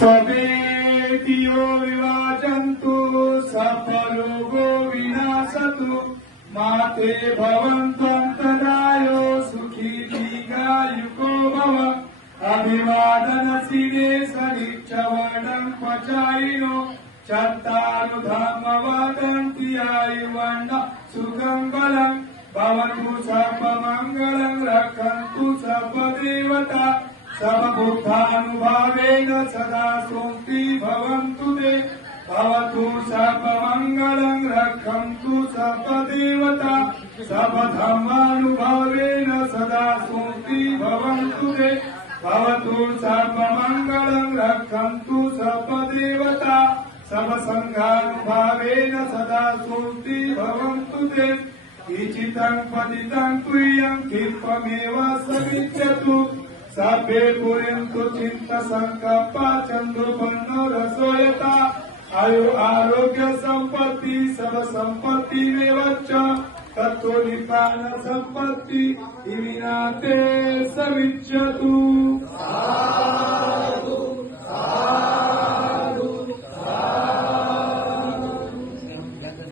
स्वेति यो विवाचन्तु सपरो गो विनाशतु माते भवन्तदायो सुखी दीर्घायुको भव। अभिवादनशिरे च वर्णम् पचायिनो चानुधाम वदन्ति आयुवण्ड सुखम् बलम् भवतु सर्वमङ्गलम् रक्षन्तु सर्वदेवता समबुद्धानुभावेन सदा सोऽपि भवन्तु ते। भवतु सर्वमङ्गलम् रक्षन्तु सर्वदेवता। सर्वधर्मानुभावेन सदा सोऽपि भवन्तु ते। भवतु सर्वमङ्गलम् रक्षन्तु सर्वदेवता। सर्वसङ्घानुभावेन सदा सोऽपि भवन्तु ते। इचितम् पतितम् प्रियम् किल्पमेव समिच्छतु सभ्ये पुरिन्तु चित्तसङ्कल्पा चन्द्रुपन्नो रसोयता आयु आरोग्य सम्पत्ति सर्वसम्पत्तिमेव च तत्व निपान सम्पत्ति इमिना ते समिच्छतु